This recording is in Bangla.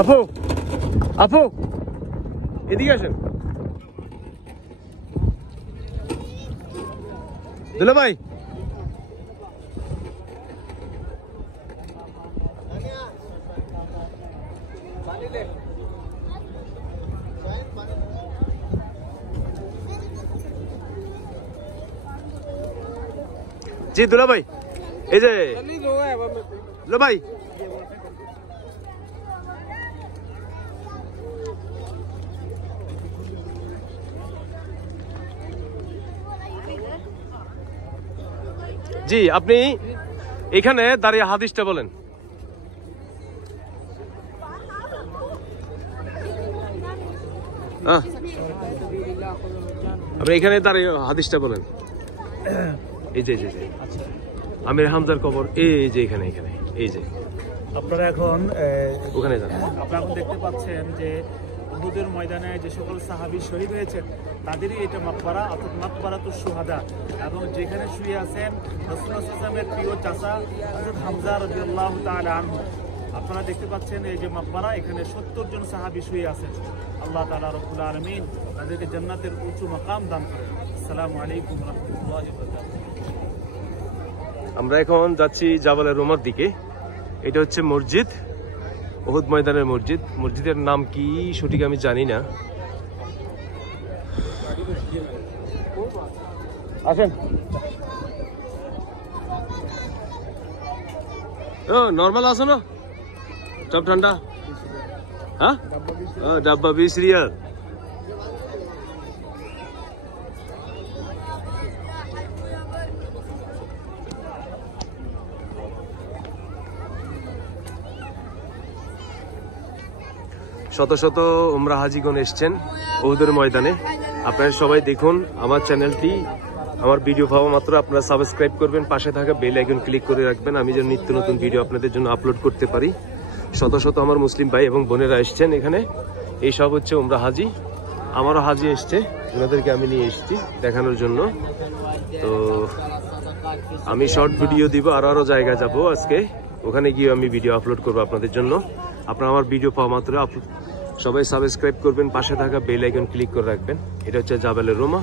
আপু আপু এদিকে আসেন। দুলা ভাই জি দুলা ভাই এই যে দুলা ভাই জি আপনি এখানে দাঁড়িয়ে হাদিসটা বলেন। আপনি এখানে দাঁড়িয়ে হাদিসটা বলেন। এই যে আমির হামজার কবর এই যে এখানে এখানে এই যে আপনারা এখন ওখানে যান। আপনারা এখন দেখতে পাচ্ছেন যে উহুদের ময়দানে যে সকল সাহাবী শহীদ হয়েছেন তাদেরই এটা মাকবারা অর্থাৎ মাকবারাতুশ শুহাদা, এবং যেখানে শুয়ে আছেন রাসূলুল্লাহ সাল্লাল্লাহু আলাইহি ওয়াসাল্লামের প্রিয় চাচা হযরত হামজা রাদিয়াল্লাহু তাআলা আনহু। আপনারা দেখতে পাচ্ছেন এই যে মাকবারা, এখানে 70 জন সাহাবী শুয়ে আছেন। আল্লাহ তাআলা রব্বুল আলামিন তাদেরকে জান্নাতের উঁচু মাকাম দান করেন। আসসালামু আলাইকুম ওয়া রাহমাতুল্লাহি ওয়া বারাকাতুহু। আমরা এখন যাচ্ছি জাবালে রুমার দিকে। এটা হচ্ছে মসজিদ, উহুদ ময়দানের মসজিদ। মসজিদের নাম কি সঠিক আমি জানি না। আসেন। নর্মাল আছে না, সব ঠান্ডা। হ্যাঁ ডাব্বা 20 রিয়াল। শত শত উমরা হাজিগণ এসছেন উহুদের ময়দানে। আপনারা সবাই দেখুন আমার চ্যানেলটি। আমার ভিডিও পাওয়া মাত্র আপনারা সাবস্ক্রাইব করবেন, পাশে থাকা বেল আইকন ক্লিক করে রাখবেন, আমি যেন নিত্য নতুন ভিডিও আপনাদের জন্য আপলোড করতে পারি। শত শত আমার মুসলিম ভাই এবং বোনেরা এসছেন এখানে। এই সব হচ্ছে উমরা হাজি। আমারও হাজি এসছে, ওনাদেরকে আমি নিয়ে এসেছি দেখানোর জন্য। তো আমি শর্ট ভিডিও দিব, আরো জায়গায় যাব আজকে, ওখানে গিয়ে আমি ভিডিও আপলোড করবো আপনাদের জন্য। আপনারা আমার ভিডিও পাওয়া মাত্র সবাই সাবস্ক্রাইব করবেন, পাশে থাকা বেল আইকন ক্লিক করে রাখবেন। এটা হচ্ছে জাবালে রুমা।